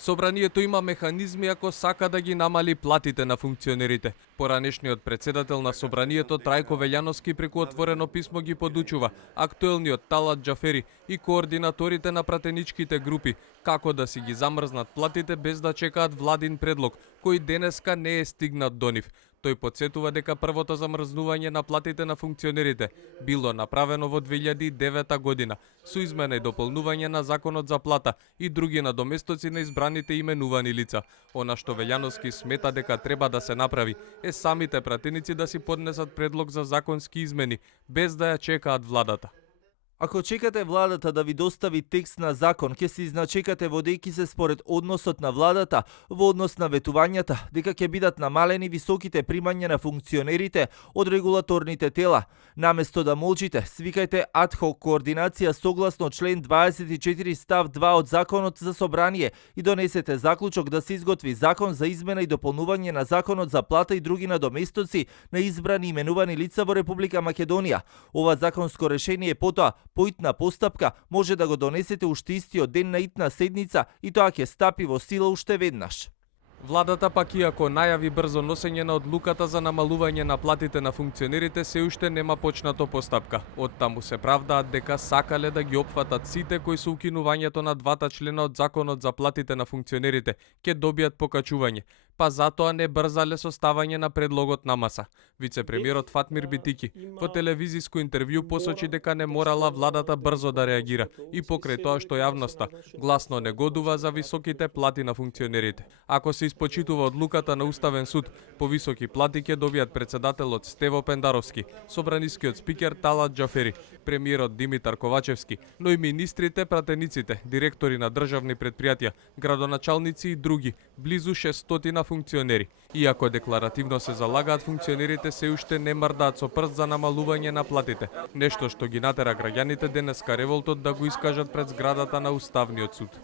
Собранието има механизми ако сака да ги намали платите на функционерите. Поранешниот председател на Собранието Трајко Велјановски преку отворено писмо ги подучува актуелниот Талат Џафери и координаторите на пратеничките групи како да си ги замрзнат платите без да чекаат владин предлог, кој денеска не е стигнат до нив. Тој подсетува дека првото замрзнување на платите на функционерите било направено во 2009 година со измена и дополнување на Законот за плата и други надоместоци на избраните именувани лица. Она што Велјановски смета дека треба да се направи е самите пратеници да си поднесат предлог за законски измени без да ја чекаат владата. Ако чекате владата да ви достави текст на закон, ќе се изначекате водејќи се според односот на владата во однос на ветувањата дека ќе бидат намалени високите примања на функционерите од регулаторните тела. Наместо да молчите, свикајте адхок координација согласно член 24 став 2 од Законот за собрание и донесете заклучок да се изготви закон за измена и дополнување на Законот за плата и други надоместоци на избрани и именувани лица во Република Македонија. Ова законско решение потоа по итна постапка може да го донесете уште истиот ден на итна седница и тоа ќе стапи во сила уште веднаш. Владата пак иако најави брзо носење на одлуката за намалување на платите на функционерите, се уште нема почнато постапка. Од таму се правдаат дека сакале да ги опфатат сите кои со укинувањето на двата члена од Законот за платите на функционерите ќе добијат покачување, па затоа не брзале со ставање на предлогот на маса. Вице-премиерот Фатмир Битики во телевизиско интервју посочи дека не морала владата брзо да реагира и покрај тоа што јавноста гласно негодува за високите плати на функционерите. Ако се испочитува одлуката на Уставен суд, повисоки плати ќе добијат председателот Стево Пендаровски, собранискиот спикер Талат Џафери, премиерот Димитар Ковачевски, но и министрите, пратениците, директори на државни претпријатија, градоначалници и други, близу 600 функционери. Иако декларативно се залагаат, функционерите се уште не мрдаат со прст за намалување на платите, нешто што ги натера граѓаните денеска револтот да го искажат пред зградата на Уставниот суд.